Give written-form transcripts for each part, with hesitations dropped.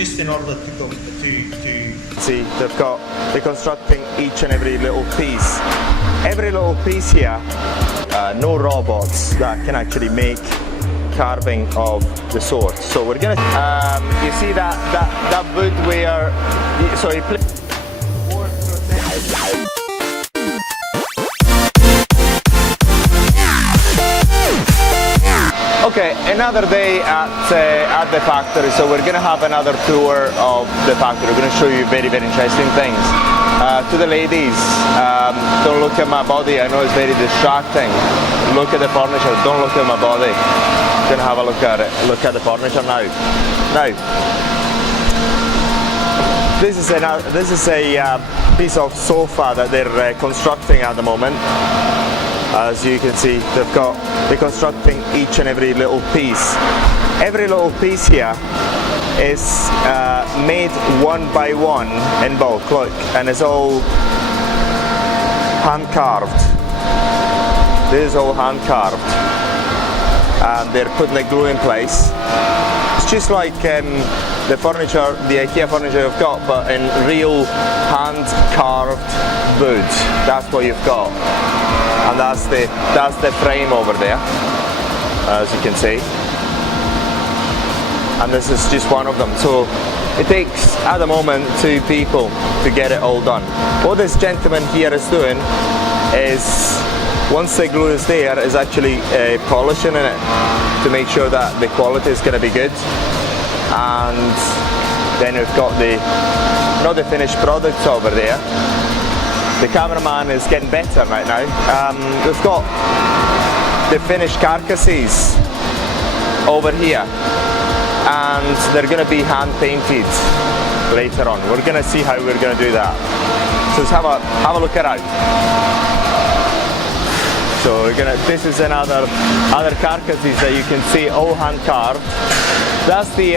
just in order to see, they're constructing each and every little piece. Every little piece here, no robots that can actually make carving of the sword. So we're gonna, you see that wood where, so he plays. Okay, another day at the factory, so we're going to have another tour of the factory. We're going to show you very, very interesting things. To the ladies, don't look at my body, I know it's very distracting. Look at the furniture, don't look at my body. We're going to have a look at it. Look at the furniture now. Now, this is a piece of sofa that they're constructing at the moment. As you can see, they're constructing each and every little piece. Every little piece here is made one by one in bulk, look, and it's all hand carved. This is all hand carved, and they're putting the glue in place. It's just like the furniture, the IKEA furniture you've got, but in real hand carved wood. That's what you've got. And that's the frame over there, as you can see. And this is just one of them. So it takes, at the moment, 2 people to get it all done. What this gentleman here is doing is, once the glue is there, is actually polishing in it to make sure that the quality is going to be good. And then we've got not the finished products over there. The cameraman is getting better right now. We've got the finished carcasses over here, and they're going to be hand painted later on. We're going to see how we're going to do that. So let's have a look around. So this is other carcasses that you can see, all hand carved. That's the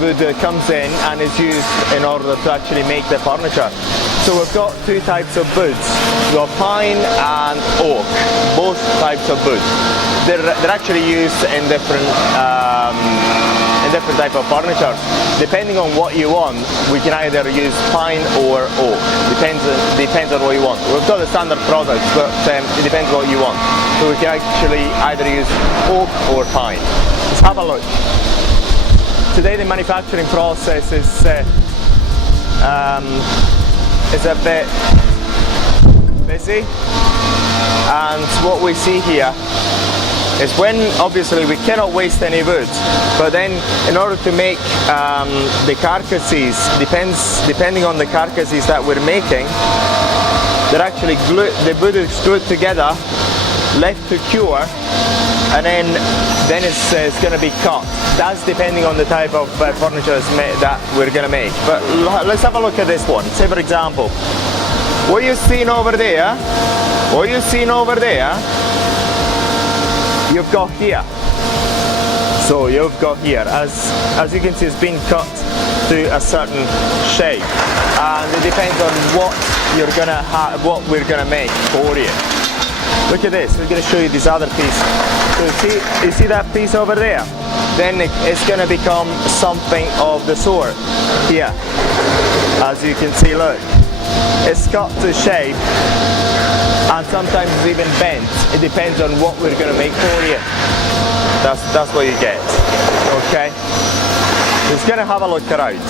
wood that comes in and is used in order to actually make the furniture. So we've got 2 types of woods. We've got pine and oak, both types of wood. They're actually used in different type of furniture. Depending on what you want, we can either use pine or oak. Depends on what you want. We've got the standard products, but it depends what you want. So we can actually either use oak or pine. Let's have a look. Today the manufacturing process is a bit busy, and what we see here is when obviously we cannot waste any wood, but then in order to make the carcasses, depending on the carcasses that we're making, they're actually the wood is glued together, left to cure, and then it's going to be cut. That's depending on the type of furniture that we're going to make. But let's have a look at this one. Say for example, what you've seen over there, you've got here. So you've got here, as you can see, it's been cut to a certain shape, and it depends on what we're gonna make for you. Look at this. We're gonna show you this other piece. So you see that piece over there? Then it's gonna become something of the sort here. As you can see, look, it's cut to shape, and sometimes it's even bent. It depends on what we're going to make for you. That's what you get. Okay? Just going to have a look around.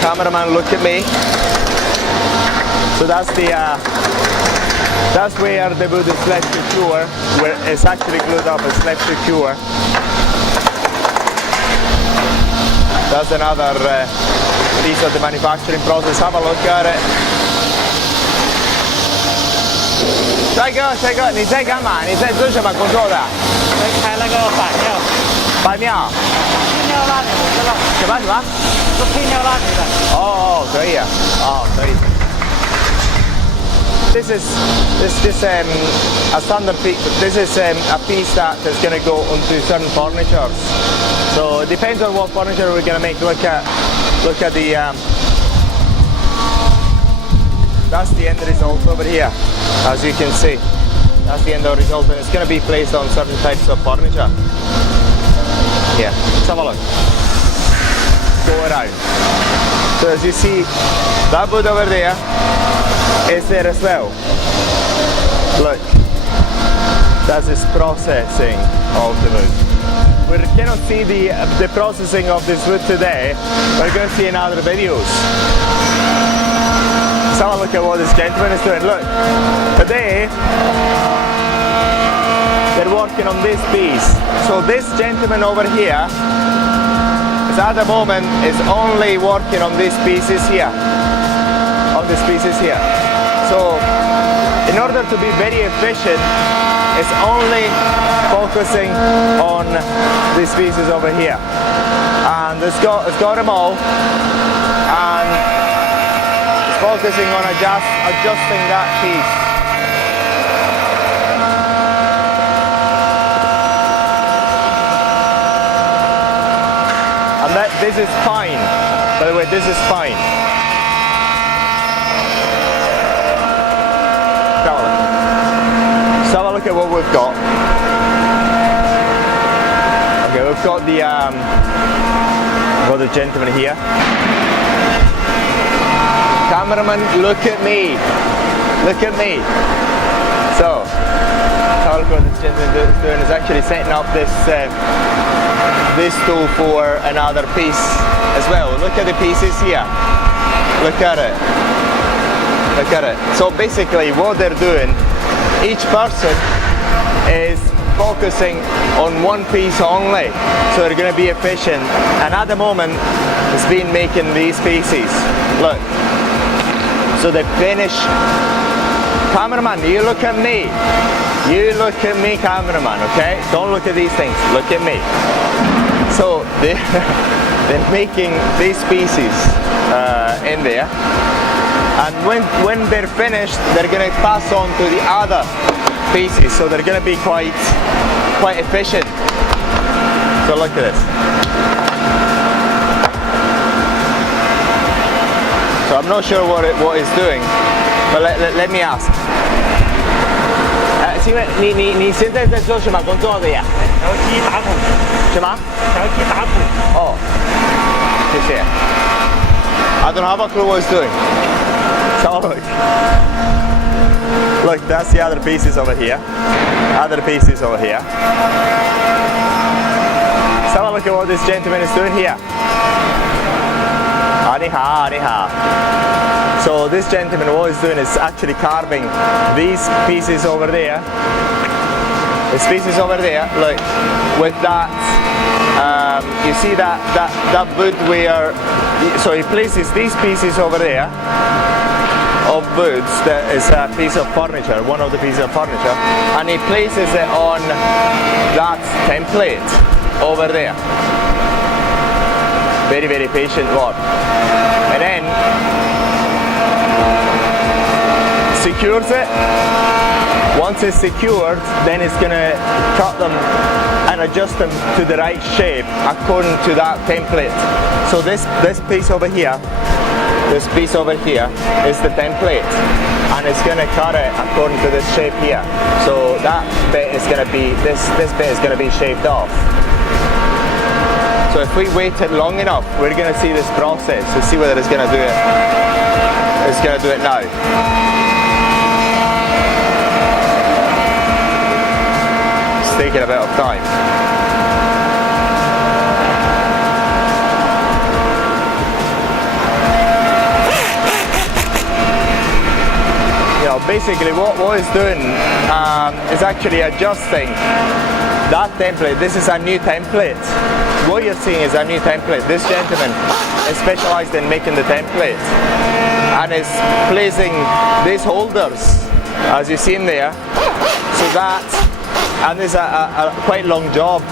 Cameraman, look at me. So that's where the wood is left to cure, where it's actually glued up, it's left to cure. That's another piece of the manufacturing process. Have a look at it. 帅哥，你在干嘛？你在做什么工作的？在开那个板料。板料。配料蜡的，我知道。什么？是配料蜡的。哦，可以啊，可以。This is a standard piece. This is a piece that is going to go onto certain furniture. So it depends on what furniture we're going to make. Look at the. That's the end result over here, as you can see. That's the end result, and it's going to be placed on certain types of furniture. Yeah, let's have a look. Go around. So as you see, that wood over there is there as well. Look, that's this processing of the wood. We cannot see the processing of this wood today. We're going to see in other videos. Let's have a look at what this gentleman is doing. Look, today they're working on this piece. So this gentleman over here is at the moment is only working on these pieces here. On these pieces here. So in order to be very efficient, it's only focusing on these pieces over here. And it's got them all. And it's focusing on adjusting that piece. And this is fine. By the way, this is fine. Let's have a look at what we've got. Okay, we've got the gentleman here. Cameraman, look at me. Look at me. So, have a look at what this gentleman is doing. Is actually setting up this tool for another piece as well. Look at the pieces here. Look at it. Look at it. So basically what they're doing, each person is focusing on one piece only. So they're going to be efficient. And at the moment, it's been making these pieces. Look. So they finish. Cameraman, you look at me. You look at me, cameraman, okay? Don't look at these things. Look at me. So they're making these pieces in there. And when they're finished, they're going to pass on to the other pieces. So they're going to be quite efficient. So look at this. So I'm not sure what it's doing, but let me ask. 请问你现在在做什么工作的呀？调机打孔。什么？调机打孔。哦，谢谢。I don't have a clue what it's doing. So look, that's the other pieces over here. Other pieces over here. Let's have a look at what this gentleman is doing here. So this gentleman, what he's doing is actually carving these pieces over there. These pieces over there, look, with that, you see that wood where, so he places these pieces over there of woods, that is a piece of furniture, one of the pieces of furniture, and he places it on that template over there. Very, very patient work. And then secures it. Once it's secured, then it's going to cut them and adjust them to the right shape according to that template. So this piece over here, is the template, and it's going to cut it according to this shape here. So that bit is going to be, this bit is going to be shaved off. So if we waited long enough, we're going to see this process to see whether it's going to do it. It's going to do it now. It's taking a bit of time. You know, basically what it's doing is actually adjusting that template. This is a new template. What you're seeing is a new template. This gentleman is specialized in making the template and is placing these holders, as you see in there, so that, and it's a quite long job.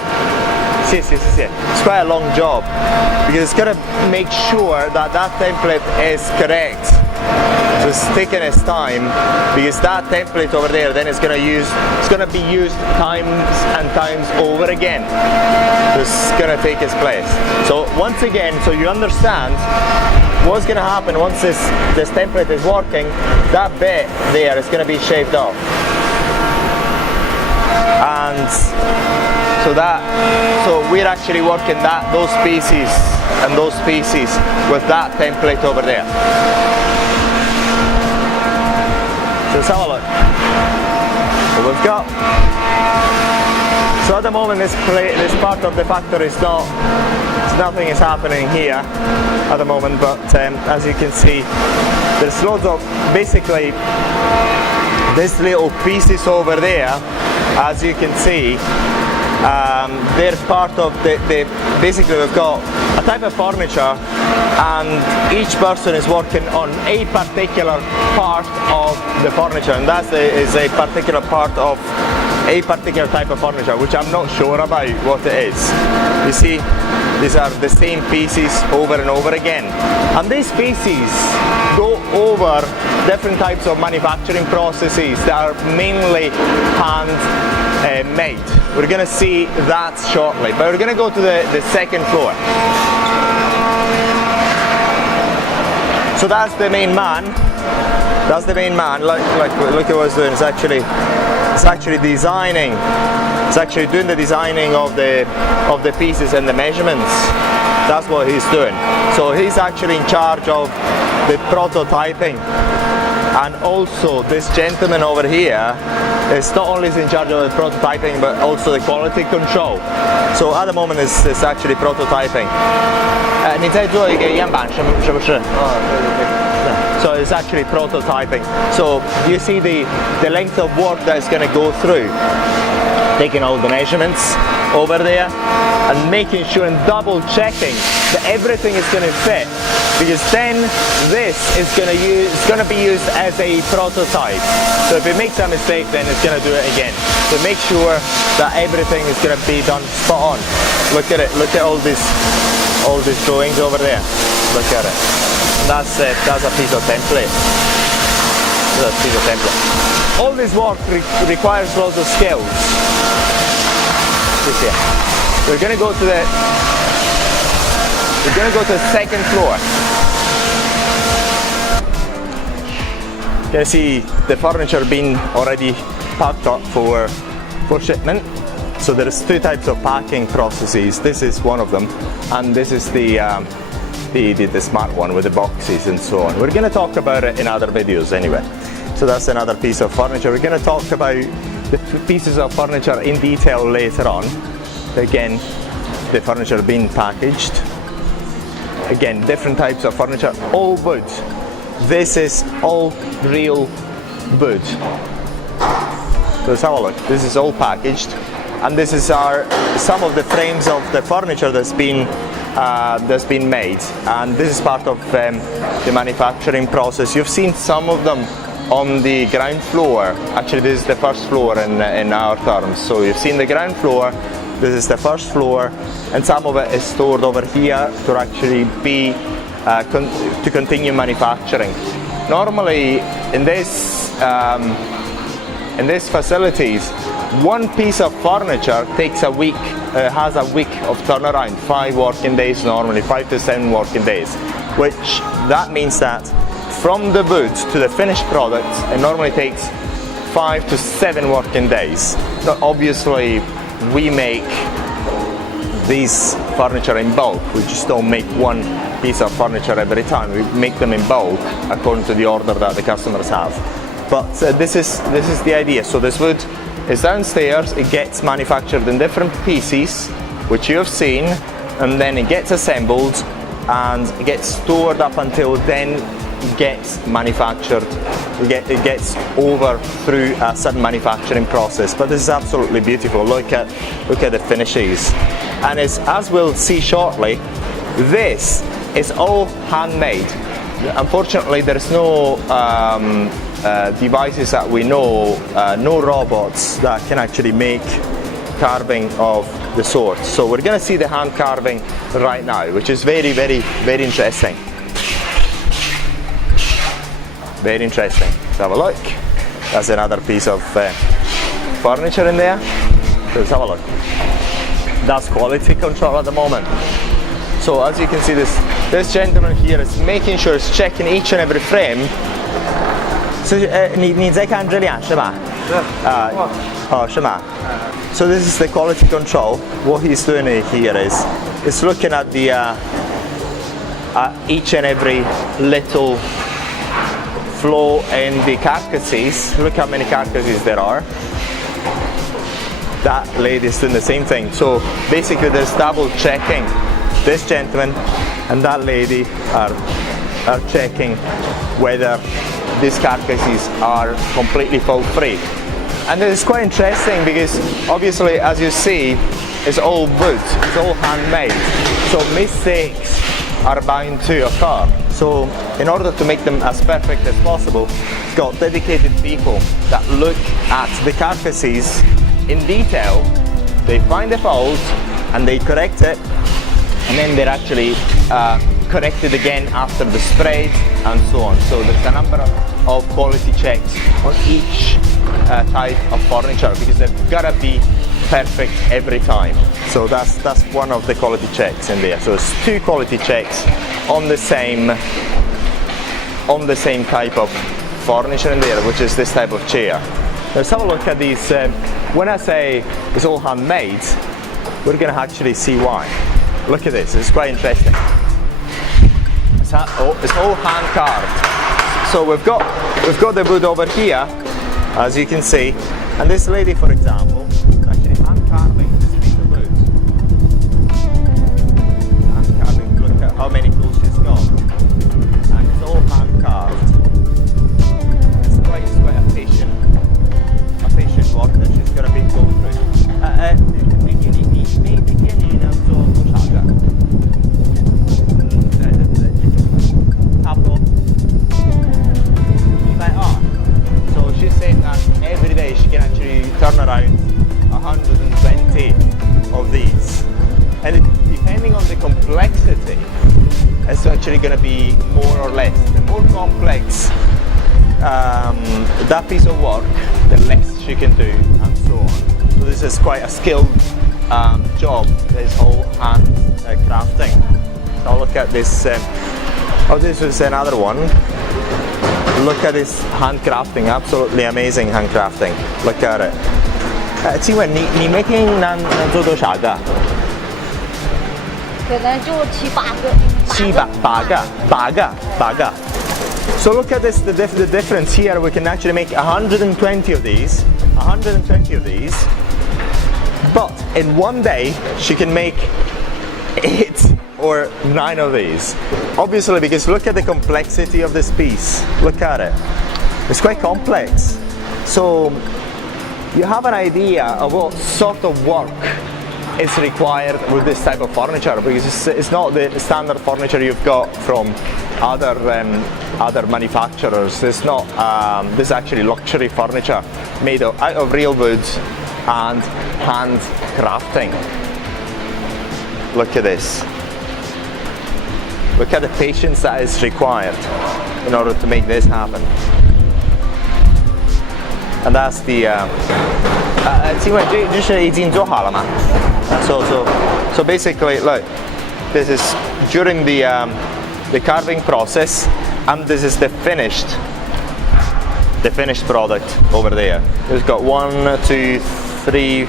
It's quite a long job because it's got to make sure that that template is correct. So it's taking its time because that template over there then is going to be used times and times over again. So it's going to take its place. So once again, so you understand what's going to happen once this template is working, that bit there is going to be shaved off. and so we're actually working those pieces and those pieces with that template over there. So let's have a look. What we've got. So at the moment this part of the factory is nothing is happening here at the moment, but as you can see, there's loads of basically these little pieces over there, as you can see. They're part of basically we've got a type of furniture and each person is working on a particular part of the furniture, and that is a particular part of a particular type of furniture, which I'm not sure about what it is. You see, these are the same pieces over and over again, and these pieces go over different types of manufacturing processes that are mainly hand made. We're going to see that shortly, but we're going to go to the second floor. So that's the main man. That's the main man. Look at what he's doing. It's actually designing. It's actually doing the designing of the pieces and the measurements. That's what he's doing. So he's actually in charge of the prototyping. And also this gentleman over here is not only in charge of the prototyping but also the quality control. So at the moment it's actually prototyping. 你在做一个样板是不是？ So it's actually prototyping. So you see the length of work that it's going to go through. Taking all the measurements over there and making sure and double checking that everything is going to fit, because then this is going to be used as a prototype. So if it makes a mistake, then it's going to do it again. So make sure that everything is going to be done spot on. Look at it. Look at all these drawings over there. Look at it. That's it. That's a piece of template. That's a piece of template. All this work requires lots of skills. We're going to go to the second floor. You can see the furniture being already packed up for shipment. So there's two types of packing processes. This is one of them, and this is the smart one with the boxes and so on. We're going to talk about it in other videos anyway. So that's another piece of furniture. We're going to talk about the pieces of furniture in detail later on. Again, the furniture being packaged. Again, different types of furniture, all wood. This is all real wood. So let's have a look. This is all packaged, and this is some of the frames of the furniture that's been made, and this is part of the manufacturing process. You've seen some of them on the ground floor. Actually, this is the first floor in our terms. So you've seen the ground floor. This is the first floor, and some of it is stored over here to actually be to continue manufacturing. Normally, in these facilities, one piece of furniture takes a week, has a week of turnaround, 5 working days normally, 5 to 7 working days, which that means that from the wood to the finished product, it normally takes 5 to 7 working days. Now, obviously, we make these furniture in bulk. We just don't make one piece of furniture every time. We make them in bulk according to the order that the customers have. But this is the idea. So this wood is downstairs. It gets manufactured in different pieces, which you have seen, and then it gets assembled and it gets stored up until then it gets manufactured. It gets over through a certain manufacturing process. But this is absolutely beautiful. Look at the finishes, and as we'll see shortly, this is all handmade. Unfortunately, there's no devices that we know, no robots that can actually make carving of the sort. So we're going to see the hand carving right now, which is very, very, very interesting. Very interesting. Let's have a look. That's another piece of furniture in there. Let's have a look. That's quality control at the moment. So as you can see, this gentleman here is making sure, is checking each and every frame. So 你在看这俩是吧？ Oh, Shema. So this is the quality control. What he's doing here is looking at the each and every little flaw in the carcasses. Look how many carcasses there are. That lady is doing the same thing. So basically there's double checking. This gentleman and that lady are checking whether these carcasses are completely fault free. And it's quite interesting because obviously, as you see, it's all wood, it's all handmade. So mistakes are bound to occur. So in order to make them as perfect as possible, it's got dedicated people that look at the carcasses in detail. They find the fault and they correct it, and then they're actually corrected again after the spray and so on. So there's a number of quality checks on each type of furniture because they've got to be perfect every time. So that's one of the quality checks in there. So it's 2 quality checks on the same type of furniture in there, which is this type of chair. Let's have a look at these. When I say it's all handmade, we're going to actually see why. Look at this. It's quite interesting. It's all hand carved. So we've got the wood over here, as you can see, and this lady, for example, is actually hand carving this piece of wood. Hand carving. Look at how many tools she's got, and it's all hand carved. It's quite a patient work that she's going to be going through. So she's saying that every day she can actually turn around 120 of these, and depending on the complexity, it's actually going to be more or less. The more complex that piece of work, the less she can do, and so on. So this is quite a skilled job. This whole hand crafting. So look at this. This is another one. Look at this hand crafting. Absolutely amazing hand crafting. Look at it. 请问你每天能做多少个？可能就八个。So look at this, the difference here. We can actually make 120 of these. But in one day, she can make 8 or 9 of these. Obviously, because look at the complexity of this piece. Look at it. It's quite complex. So you have an idea of what sort of work is required with this type of furniture, because it's not the standard furniture you've got from other manufacturers. It's not. This is actually luxury furniture made out of real wood and hand crafting. Look at this. Look at the patience that is required in order to make this happen. And that's the. 请问就是已经做好了吗? So basically, look, this is during the carving process, and this is the finished product over there. We've got 1, 2, 3,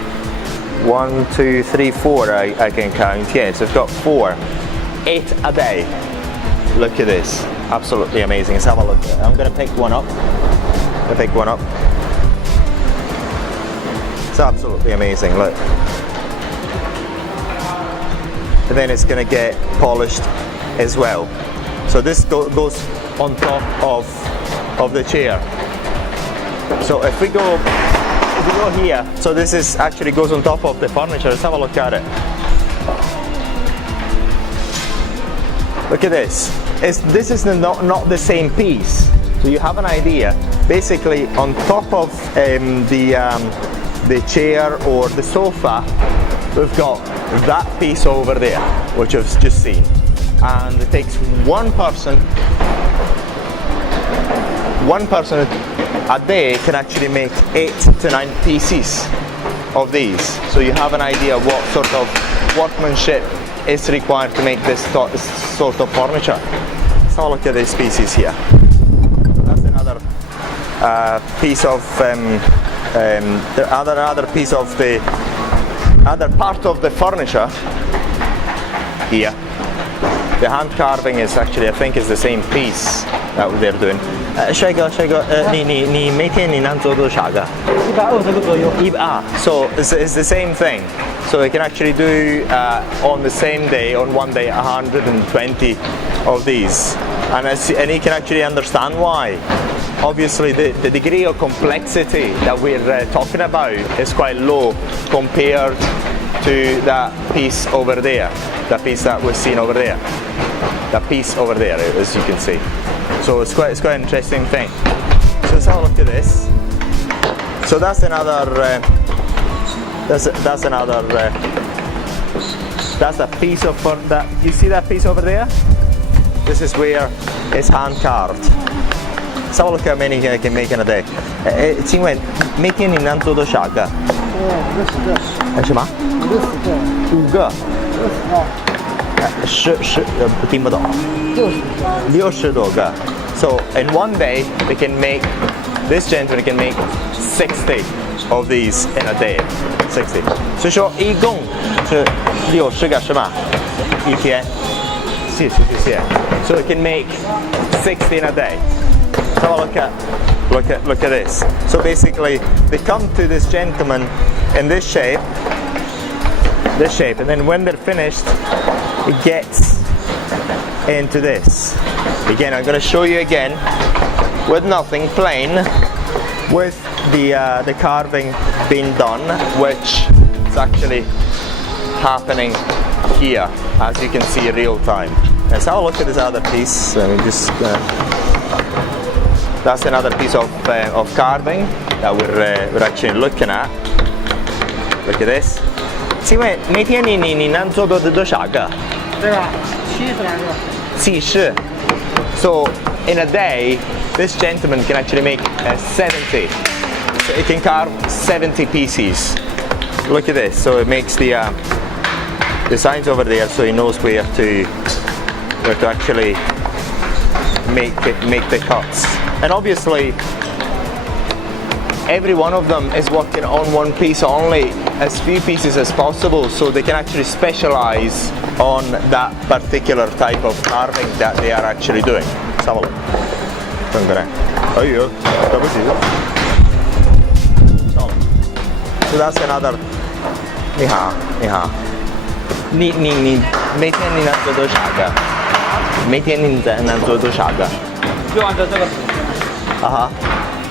4. I can count. Yes, we've got 4, 8 a day. Look at this, absolutely amazing. Let's have a look. I'm gonna pick one up. It's absolutely amazing, look. And then it's going to get polished as well. So this goes on top of the chair. So if we go here, so this is actually goes on top of the furniture. Let's have a look at it. Look at this. This is not the same piece. So you have an idea. Basically, on top of the chair or the sofa, we've got that piece over there, which you've just seen. And it takes one person a day can actually make 8 to 9 pieces of these. So you have an idea what sort of workmanship is required to make this sort of furniture. Let's have a look at these pieces here. That's another piece of the other piece of the other part of the furniture here. The hand carving is actually, I think, is the same piece that they're doing. 帅哥，你每天你能做多少个120个左右。So it's the same thing. So we can actually do on the same day, on one day, 120 of these. And you can actually understand why. Obviously, the degree of complexity that we're talking about is quite low compared to that piece over there, that piece that we're seeing over there, that piece over there, as you can see. So it's quite an interesting thing. So let's have a look at this. So that's another. That's another. That's a piece of that. You see that piece over there? This is where it's hand carved. Let's have a look at how many I can make in a day. 请问每天你能做多少个？什么？5个。听不懂。60多个。So in one day they can make. This gentleman can make 60 of these in a day. 60. 所以说一共是60个是吗？一天。谢谢。So it can make 60 in a day. So look at this. So basically, they come to this gentleman in this shape, and then when they're finished, it gets into this. Again, I'm going to show you again with nothing, plain, with the carving being done, which is actually happening here, as you can see, real time. Let's have a look at this other piece. Let me just. That's another piece of carving that we're actually looking at. Look at this. 请问每天你能做多少个？这个72个。70. So in a day, this gentleman can actually make 70. So it can carve 70 pieces. Look at this. So it makes the signs over there, so he knows where to actually make the cuts. And obviously, every one of them is working on one piece only, as few pieces as possible, so they can actually specialize on that particular type of carving that they are actually doing. Let's have a look. So that's another. 你好。你每天你能做多少个？每天你能做多少个？就按照这个。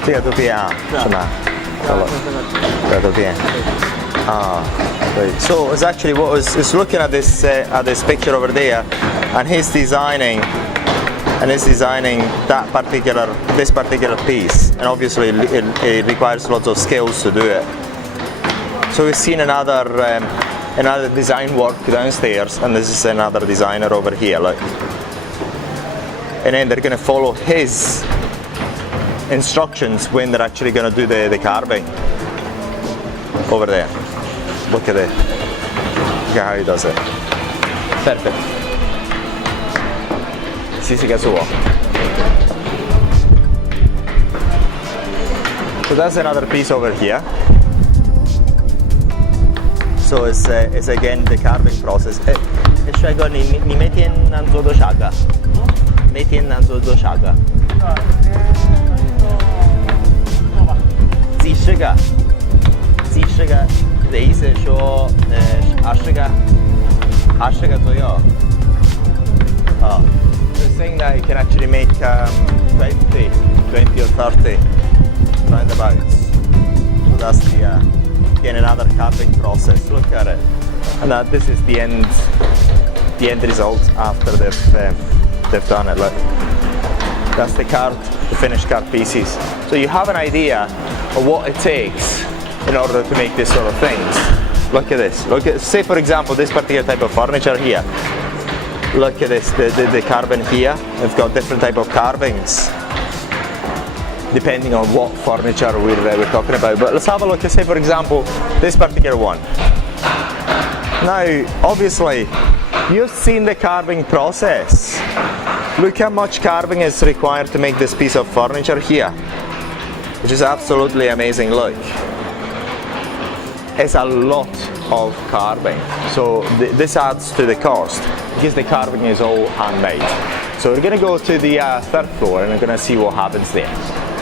这个图片啊，是吗？这个图片。So it's actually it's looking at this picture over there, and he's designing this particular piece, and obviously it requires lots of skills to do it. So we've seen another design work downstairs, and this is another designer over here, look. And then they're going to follow his instructions when they're actually going to do the carving over there. Look at it. Look at how he does it. Perfect. So that's another piece over here. So it's again the carving process. 帅哥，你每天能做多少个？每天能做多少个？几十个的意思是说20个左右。They're saying that you can actually make 20 or 30 roundabouts. So that's again another carving process. Look at it, and this is the end result after they've done it. Look, that's the finished carved pieces. So you have an idea of what it takes in order to make this sort of things. Look at this. Say for example this particular type of furniture here. Look at this, the carving here. We've got different type of carvings depending on what furniture we're talking about. But let's have a look at, say for example, this particular one. Now, obviously, you've seen the carving process. Look how much carving is required to make this piece of furniture here, which is absolutely amazing. Look. is a lot of carving, so this adds to the cost because the carving is all handmade. So we're going to go to the third floor and we're going to see what happens there.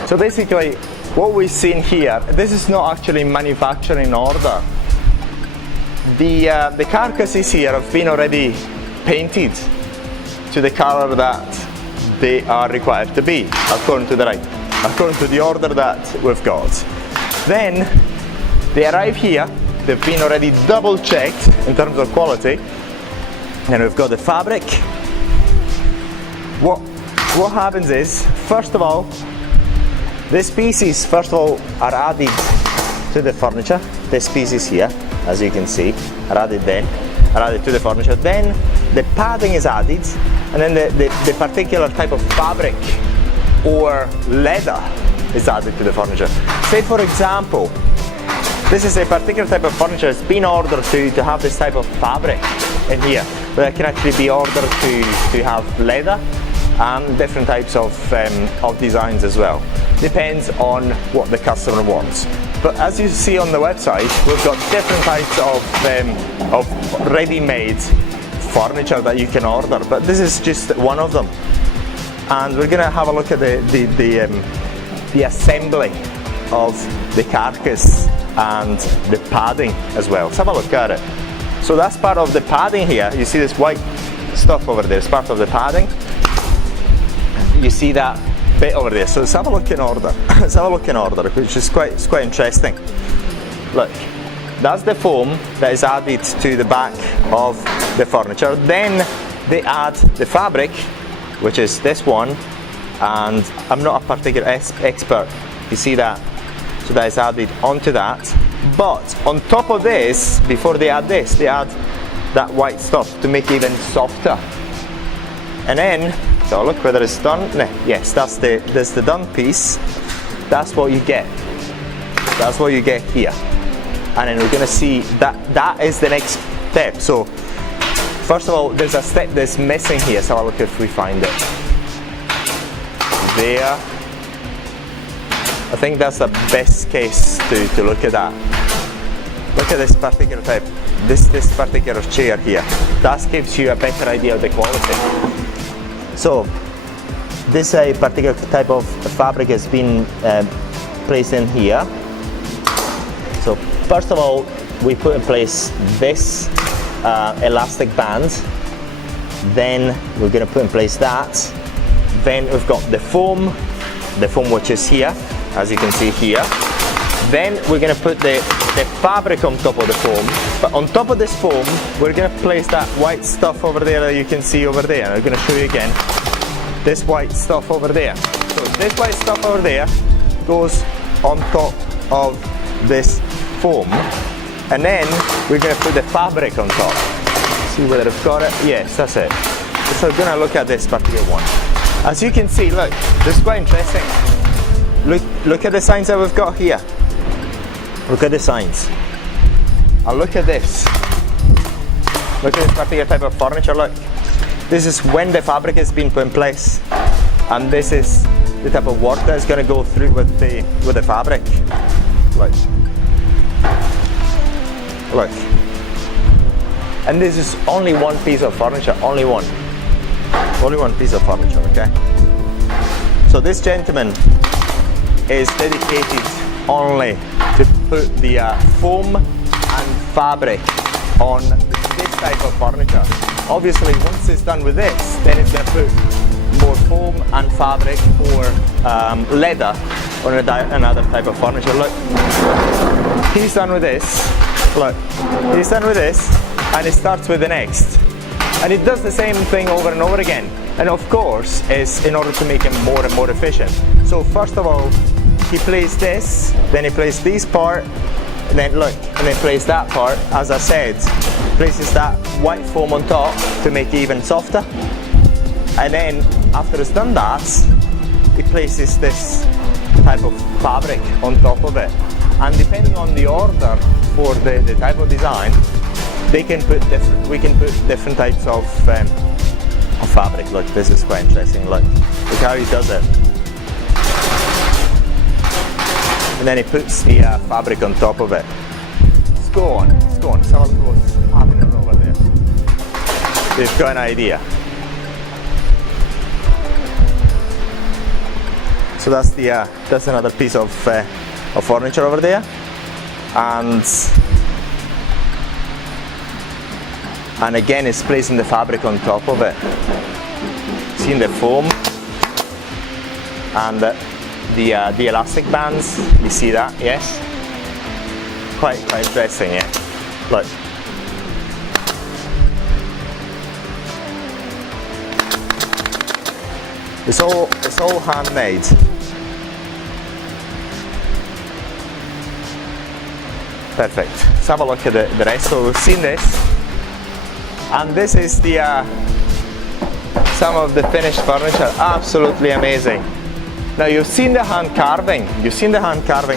So basically what we've seen here, this is not actually manufacturing order. The carcasses here have been already painted to the color that they are required to be according to the order that we've got. Then they arrive here, they've been already double checked in terms of quality, and we've got the fabric. What happens is, first of all, these pieces are added to the furniture. These pieces here, as you can see, are added to the furniture. Then the padding is added, and then the particular type of fabric or leather is added to the furniture. Say for example, this is a particular type of furniture. It's been ordered to have this type of fabric in here, but it can actually be ordered to have leather and different types of designs as well. Depends on what the customer wants. But as you see on the website, we've got different types of ready-made furniture that you can order, but this is just one of them. And we're gonna have a look at the assembly of the carcass and the padding as well. Let's have a look at it. So that's part of the padding here. You see this white stuff over there, it's part of the padding. You see that bit over there. So let's have a look in order. Let's have a look in order, which is quite interesting. Look, that's the foam that is added to the back of the furniture. Then they add the fabric, which is this one, and I'm not a particular expert. You see that? So that is added onto that. But on top of this, before they add this, they add that white stuff to make it even softer. And then, so look whether it's done. Yes, that's the done piece. That's what you get. That's what you get here. And then we're going to see that is the next step. So first of all, there's a step that's missing here. So I'll look if we find it. There. I think that's the best case to look at that. Look at this particular type, this particular chair here. That gives you a better idea of the quality. So this particular type of fabric has been placed in here. So first of all, we put in place this elastic band. Then we're going to put in place that. Then we've got the foam which is here, as you can see here. Then we're going to put the fabric on top of the foam. But on top of this foam, we're going to place that white stuff over there that you can see over there. I'm going to show you again. This white stuff over there. So this white stuff over there goes on top of this foam. And then we're going to put the fabric on top. See whether I've got it? Yes, that's it. So we're going to look at this particular one. As you can see, look, this is quite interesting. Look at the signs that we've got here. Look at the signs. And look at this. Look at this particular type of furniture, look. This is when the fabric has been put in place. And this is the type of work that's going to go through with the fabric. Look. Look. And this is only one piece of furniture, only one. Only one piece of furniture, okay? So this gentleman is dedicated only to put the foam and fabric on this type of furniture. Obviously, once it's done with this, then it's going to put more foam and fabric or leather on another type of furniture. Look, he's done with this. Look, he's done with this, and it starts with the next. And it does the same thing over and over again. And of course, it's in order to make it more and more efficient. So first of all, he plays this, then he plays this part, and then look, and then plays that part. As I said, places that white foam on top to make it even softer. And then after it's done that, he places this type of fabric on top of it. And depending on the order for the type of design, we can put different types of fabric. Look, this is quite interesting. Look how he does it. And then he puts the fabric on top of it. It's go on, let's go on. Let's have a look what's happening over there. We've got an idea. So that's another piece of furniture over there, and again it's placing the fabric on top of it. Seeing the foam and the elastic bands. You see that? Yes. Quite interesting, yeah. Look. It's all handmade. Perfect. Let's have a look at the rest. So we've seen this, and this is some of the finished furniture. Absolutely amazing. Now you've seen the hand carving.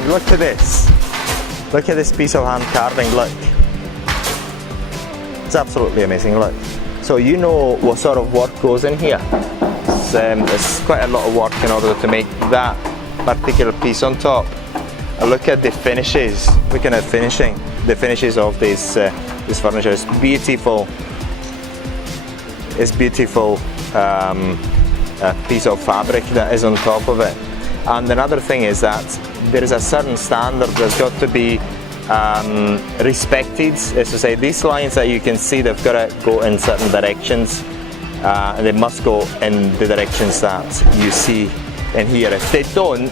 Look at this. Look at this piece of hand carving. Look. It's absolutely amazing. Look. So you know what sort of work goes in here. It's quite a lot of work in order to make that particular piece on top. Look at the finishes. Looking at the finishes of this furniture. It's beautiful. It's beautiful piece of fabric that is on top of it. And another thing is that there is a certain standard that's got to be respected. As to say, these lines that you can see, they've got to go in certain directions. And they must go in the directions that you see in here. If they don't,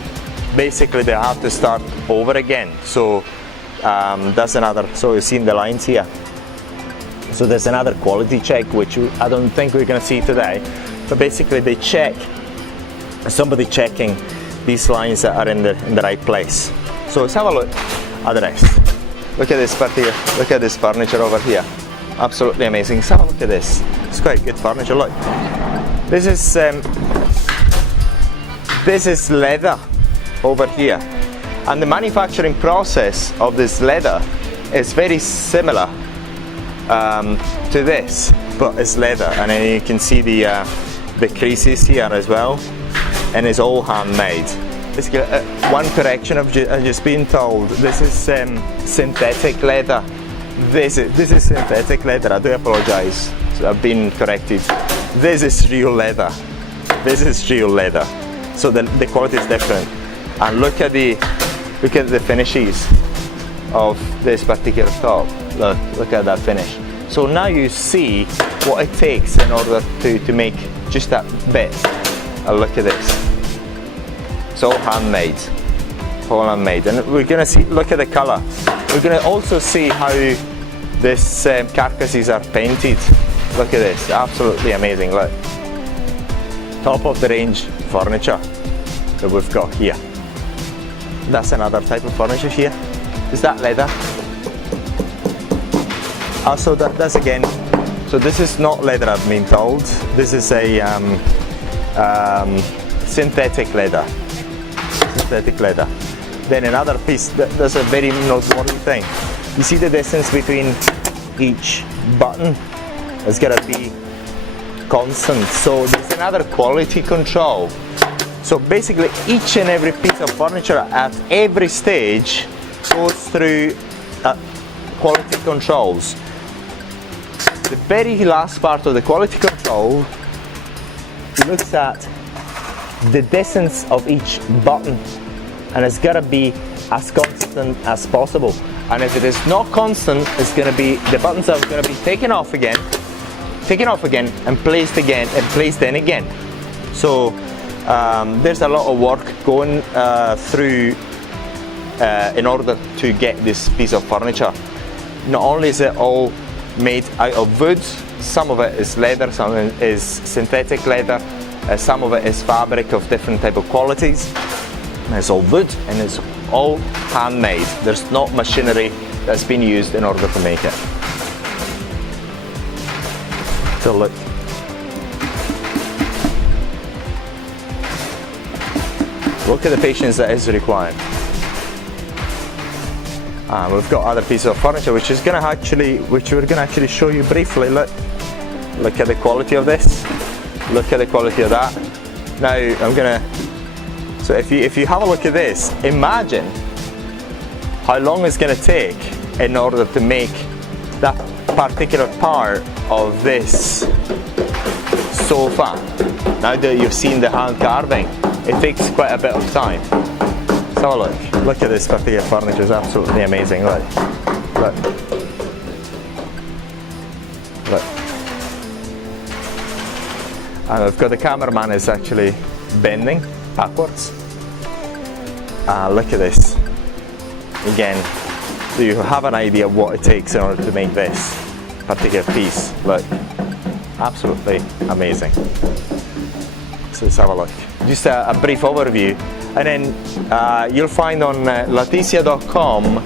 basically they have to start over again. So that's another, so you've seen the lines here. So there's another quality check, which I don't think we're going to see today. But basically they check, somebody checking these lines that are in the right place. So let's have a look at the rest. Look at this part here, look at this furniture over here. Absolutely amazing. Let's have a look at this. It's quite good furniture. Look, this is leather over here, and the manufacturing process of this leather is very similar to this, but it's leather, and then you can see the creases here as well, and it's all handmade. Basically, one correction I've just been told. This is synthetic leather. This is synthetic leather. I do apologise. So I've been corrected. This is real leather. This is real leather. So the quality is different. And look at the finishes of this particular top. Look at that finish. So now you see what it takes in order to make just that bit. Look at this. It's all handmade. All handmade. And we're going to see. Look at the colour. We're going to also see how this carcasses are painted. Look at this, absolutely amazing. Look, top of the range furniture that we've got here. That's another type of furniture here. Is that leather? Also, that's again. So this is not leather, I've been told. This is a synthetic leather. Synthetic leather. Then another piece. That's a very noteworthy thing. You see the distance between each button is going to be constant. So there's another quality control. So basically each and every piece of furniture at every stage goes through quality controls. The very last part of the quality control looks at the distance of each button, and it's got to be as constant as possible. And if it is not constant, it's going to be, the buttons are going to be taken off again, and placed in again. So there's a lot of work going through in order to get this piece of furniture. Not only is it all made out of wood, some of it is leather, some of it is synthetic leather, some of it is fabric of different type of qualities. And it's all wood and it's all handmade. There's not machinery that's been used in order to make it. So look. Look at the patience that is required. And we've got other pieces of furniture which we're going to actually show you briefly. Look at the quality of this. Look at the quality of that. Now so if you have a look at this, imagine how long it's going to take in order to make that particular part of this sofa. Now that you've seen the hand carving, it takes quite a bit of time. So look at this particular furniture, it's absolutely amazing. Look. And I've got the cameraman is actually bending backwards. Look at this. Again, so you have an idea of what it takes in order to make this particular piece. Look, absolutely amazing. So let's have a look. Just a brief overview, and then you'll find on Latisia.com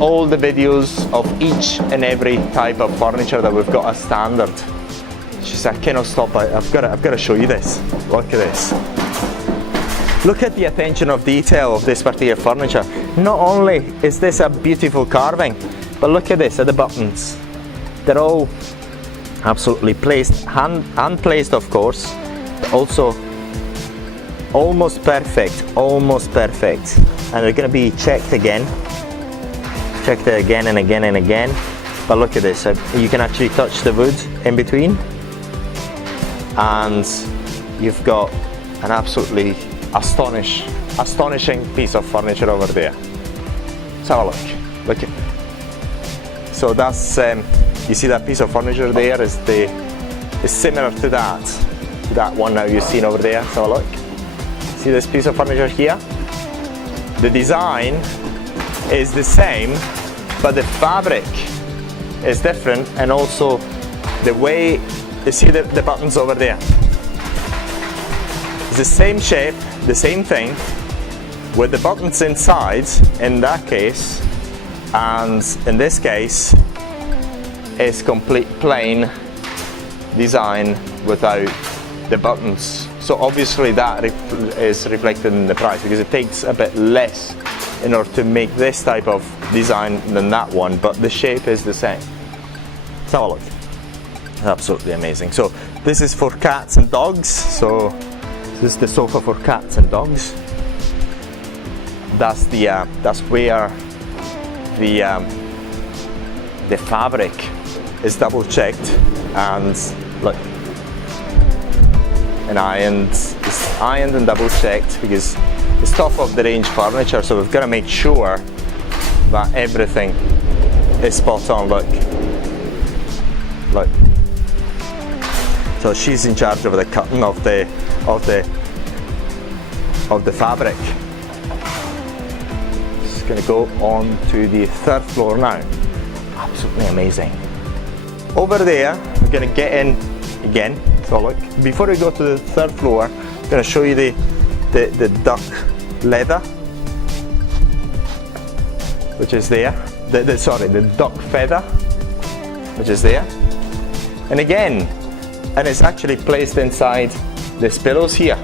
all the videos of each and every type of furniture that we've got as standard. Just I cannot stop. I've got to show you this. Look at this. Look at the attention of detail of this particular furniture. Not only is this a beautiful carving, but look at this, at the buttons. They're all absolutely placed, hand placed of course, but also almost perfect, and they're going to be checked again and again and again. But look at this, you can actually touch the wood in between, and you've got an absolutely astonishing piece of furniture over there. Let's have a look. Look at. So that's you see that piece of furniture there is similar to that one now you've seen over there. Let's have a look. See this piece of furniture here? The design is the same, but the fabric is different, and also the way you see the buttons over there. It's the same shape, the same thing, with the buttons inside in that case, and in this case it's complete plain design without the buttons. So obviously that is reflected in the price, because it takes a bit less in order to make this type of design than that one, but the shape is the same. Let's have a look. Absolutely amazing. So this is for cats and dogs. So this is the sofa for cats and dogs. That's where the fabric is double checked and look, and ironed. It's ironed and double checked because it's top of the range furniture. So we've got to make sure that everything is spot on. Look. So she's in charge of the cutting of the fabric. Just going to go on to the third floor now. Absolutely amazing. Over there, we're going to get in again. So look, before we go to the third floor, I'm going to show you the duck leather, which is there. The duck feather, which is there. And again, and it's actually placed inside these pillows here.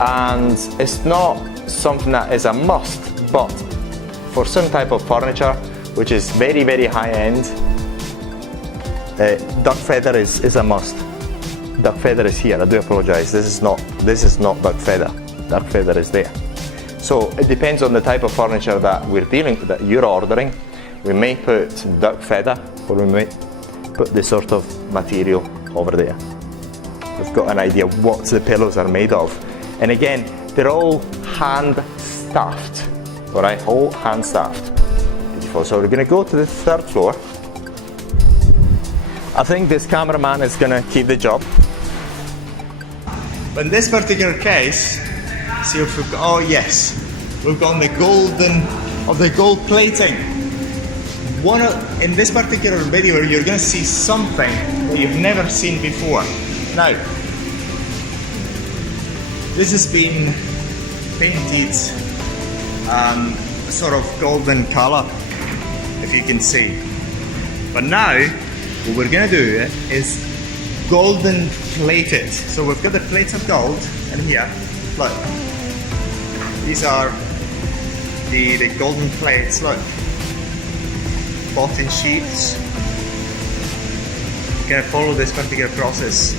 And it's not something that is a must, but for some type of furniture, which is very, very high end, duck feather is a must. Duck feather is here. I do apologize. This is not duck feather. Duck feather is there. So it depends on the type of furniture that that you're ordering. We may put duck feather, or we may put this sort of material over there. We've got an idea what the pillows are made of. And again, they're all hand staffed. All right, all hand staffed. Beautiful. So we're going to go to the third floor. I think this cameraman is going to keep the job. But in this particular case, see if we've got, oh yes, we've got the gold plating. In this particular video, you're going to see something that you've never seen before. Now, this has been painted a sort of golden colour, if you can see. But now, what we're going to do is golden plate it. So we've got the plates of gold, and here, look, these are the golden plates, look, bought in sheets. You're going to follow this particular process.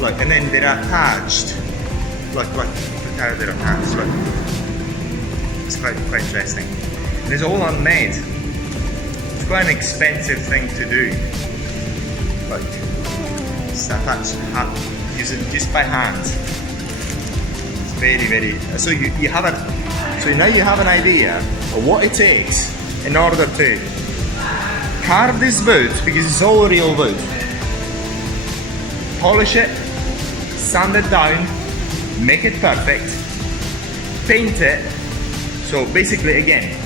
Look, and then they're attached. Look how they're attached, look. is quite interesting. And it's all handmade. It's quite an expensive thing to do. Look, it's attached using just by hand. It's very. So you have a. So now you have an idea of what it takes in order to carve this wood, because it's all real wood. Polish it, sand it down, make it perfect, paint it. So basically, again,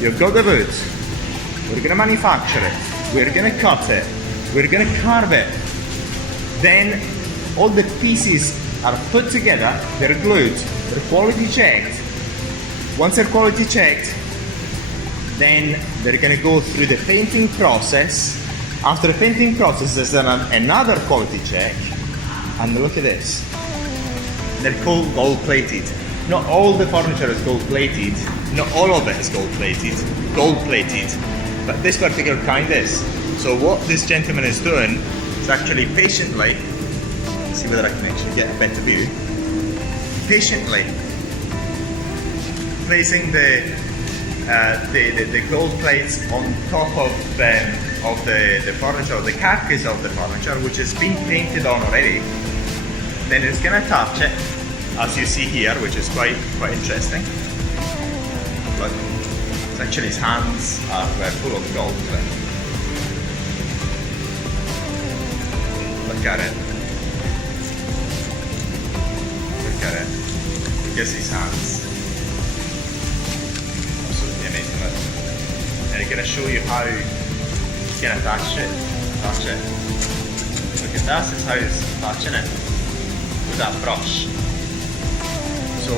you've got the wood, we're gonna manufacture it, we're gonna cut it, we're gonna carve it. Then all the pieces are put together, they're glued, they're quality checked. Once they're quality checked, then they're gonna go through the painting process. After the painting process, there's another quality check. And look at this. They're called gold plated. Not all the furniture is gold plated. Not all of it is gold plated. Gold plated. But this particular kind is. So what this gentleman is doing is actually patiently, see whether I can actually get a better view. Patiently placing the gold plates on top of the furniture, the carcass of the furniture, which has been painted on already. Then it's gonna touch it, as you see here, which is quite interesting. Look, it's actually his hands are full of gold. Look at it. Look at it. Here's his hands. Amazing. And I'm going to show you how he's going to attach it. Look at that, is how he's attaching it with that brush. So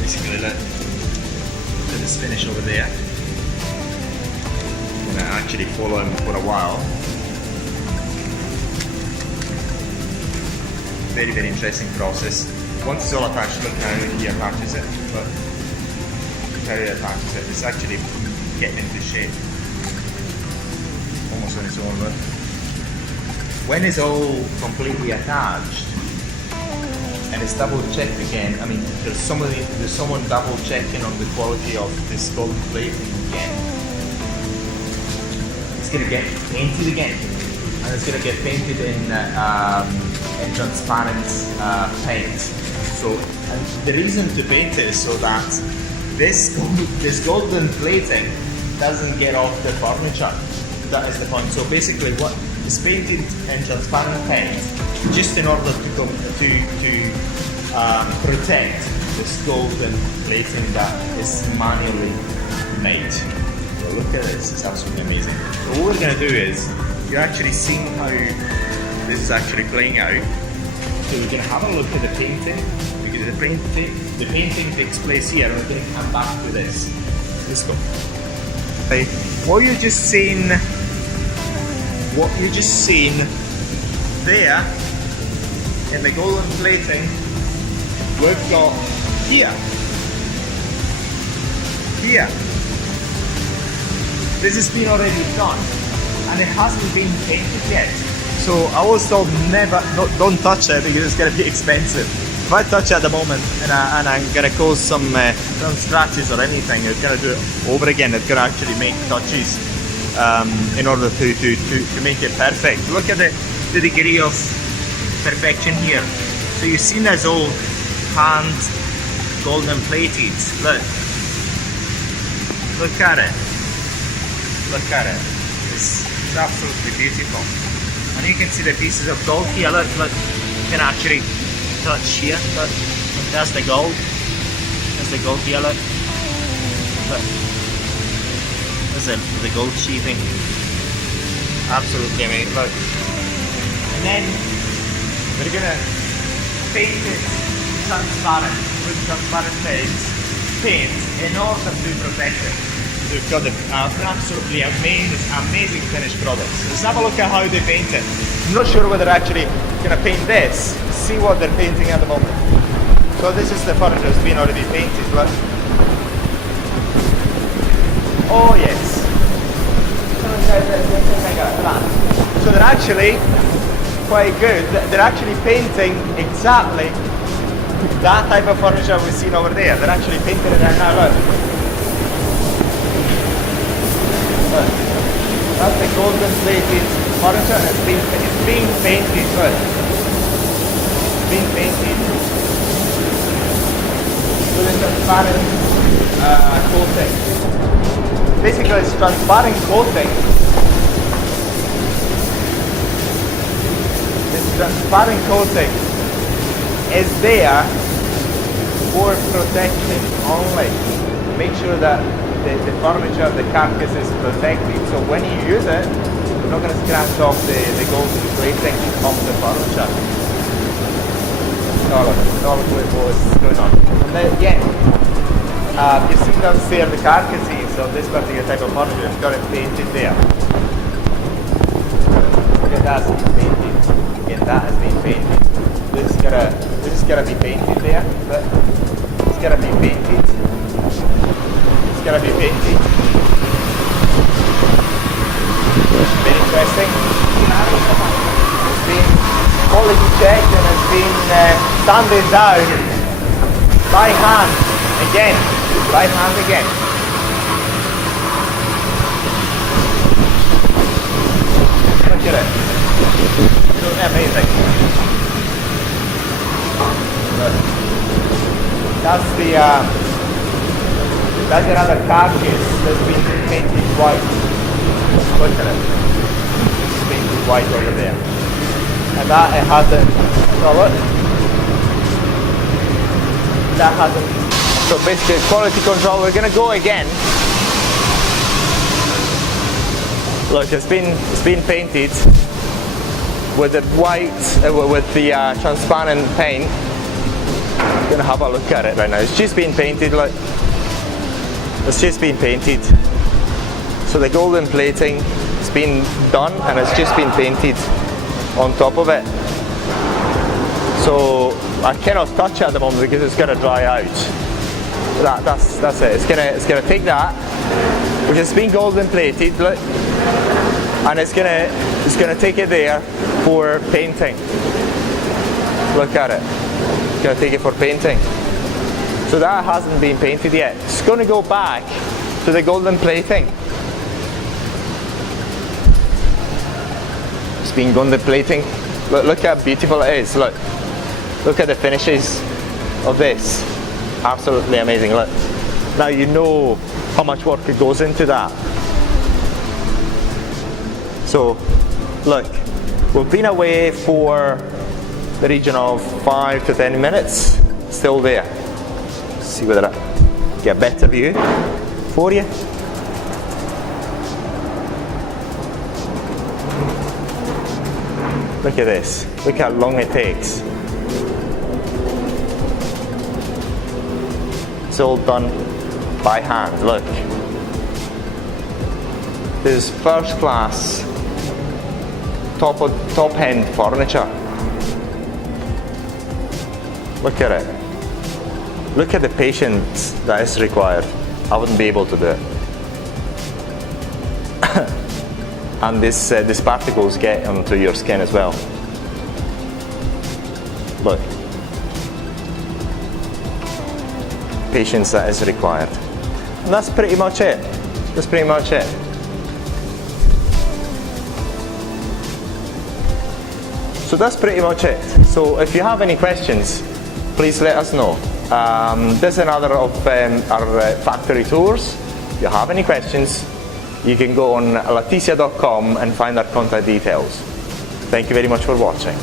basically look at this finish over there. I'm going to actually follow him for a while. Very interesting process. Once it's all attached, look how he attaches it. Look. How he attaches it. It's actually getting into shape. Almost on its own. Look. When it's all completely attached and it's double checked again, I mean there's someone double checking on the quality of this gold plating again. It's gonna get painted again. And it's gonna get painted in transparent paint. So, and the reason to paint it is so that this golden plating doesn't get off the furniture. That is the point. So basically, what is painted in transparent paint just in order to protect this golden plating that is manually made. So look at this. It's absolutely amazing. So what we're going to do is you're actually seeing how this is actually playing out. So we're going to have a look at the painting, because the painting takes place here, and we're going to come back to this. Let's go. Okay. What you just seen there in the golden plating, we've got here. This has been already done, and it hasn't been painted yet. So I was told don't touch it, because it's going to be expensive. If I touch it at the moment and I'm going to cause some scratches or anything, it's going to do it over again. It's going to actually make touches in order to make it perfect. Look at the degree of perfection here. So you've seen this all hand golden plated. Look at it. Look at it. It's absolutely beautiful. And you can see the pieces of gold here. Look, you can actually touch here. Look, that's the gold. That's the gold here. Look. That's the gold sheathing. Absolutely amazing. Look. And then we're gonna paint it transparent with transparent paint in order to protect it. So we've got an absolutely amazing finished product. Let's have a look at how they paint it. I'm not sure whether they're actually going to paint this. See what they're painting at the moment. So this is the furniture that's been already painted. Look. Oh yes. So they're actually quite good. They're actually painting exactly That type of furniture we've seen over there, they're actually painting it right now, look. Look. That's the golden plated furniture, it's being painted, look. It's being painted. With a transparent coating. Basically it's transparent coating. This transparent coating is there for protection only. Make sure that the furniture, the carcass is protected. So when you use it, you're not going to scratch off the golden plating off the furniture. All of what's going on. And then again, you see downstairs the carcasses of this particular type of furniture. It's got it painted there. Look at that, it's painted. Again, that has been painted. This is gonna be painted there. But it's gonna be painted. It's gonna be painted. Very interesting. It's been quality checked and it's been sanded down by hand again. By hand again. Look at it. It's amazing. That's another carcass that's been painted white. Look at it. It's painted white over there. And that it hasn't. Oh look. That hasn't. So basically quality control, we're gonna go again. Look, it's been painted with the white, with the transparent paint. I'm gonna have a look at it right now. It's just been painted, look. It's just been painted. So the golden plating has been done and it's just been painted on top of it. So I cannot touch it at the moment because it's gonna dry out. That's it. It's gonna take that, which has been golden plated, look, and it's gonna take it there for painting. Look at it. It's gonna take it for painting. So that hasn't been painted yet. It's gonna go back to the golden plating. It's been golden plating. Look how beautiful it is. Look at the finishes of this. Absolutely amazing. Look. Now you know how much work it goes into that. So, look, we've been away for the region of 5 to 10 minutes. Still there. See whether I get a better view for you. Look at this. Look how long it takes. It's all done by hand. Look. This is first class, top end furniture. Look at it. Look at the patience that is required. I wouldn't be able to do it. And these particles get onto your skin as well. Look. Patience that is required. And that's pretty much it. That's pretty much it. So that's pretty much it. So if you have any questions, please let us know. This is another of our factory tours. If you have any questions, you can go on latisia.com and find our contact details. Thank you very much for watching.